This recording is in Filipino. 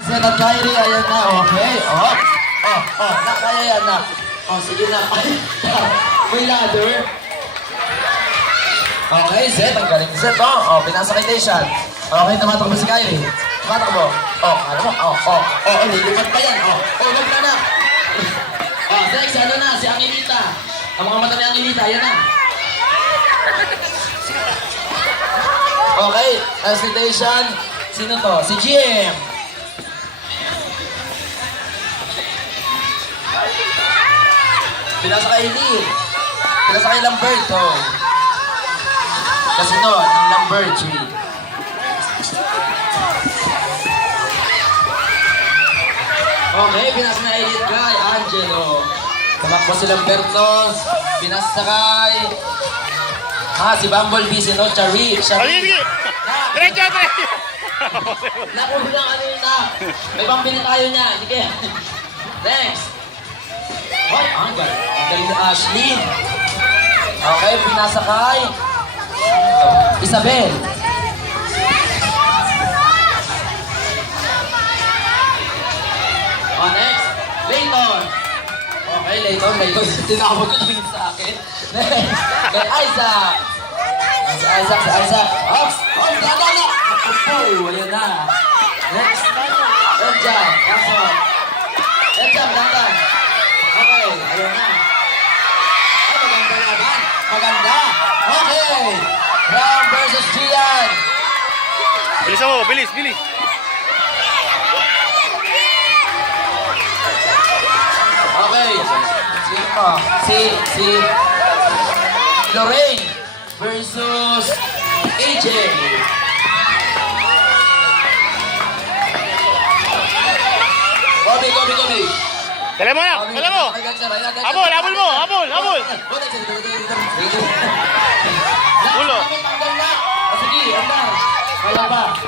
Second Kyrie, ayan na, okay. Nakaya yan na. Sige na. May ladder. Okay, Zed, ang galing Zed, pinasa kay Deshaun. Okay, tumatakbo si Kyrie. Tumatakbo. Alam mo, lilipat pa yan. Wag na. Next, ano na, si Angelita. Ang mga mata ni Angelita, yan na. Okay, si Deshaun. Sino to? Si Jim. Pinasa kay Lee. Pinasa kay Lamberto. Kasi no, ng number 3. Okay, pinasa na Elite kay Angelo. Tumakbo si Lamberto. Pinasa kay... si Bumblebee, si Chari. Sige! Diretso! Nakuha lang kanina. May pambili tayo niya. Sige. Next. Ang galing ni Ashley. Okay, pinasa kay Isabel. Next. Layton. Okay, Layton. Tinawag ko tingin sa akin. Next. Kay Isaac. Si Isaac. Dada! Ayan na. Next. Edjam. Edjam, dada. Okay, ayun na. Maganda laban. Maganda. Okay. Brown versus Gian. Bilis mo, bilis. Okay. Sino pa? Si Lorraine versus AJ. Gobi. Dala mo na! Habol mo! Ulo! Sige, anda. Wala pa.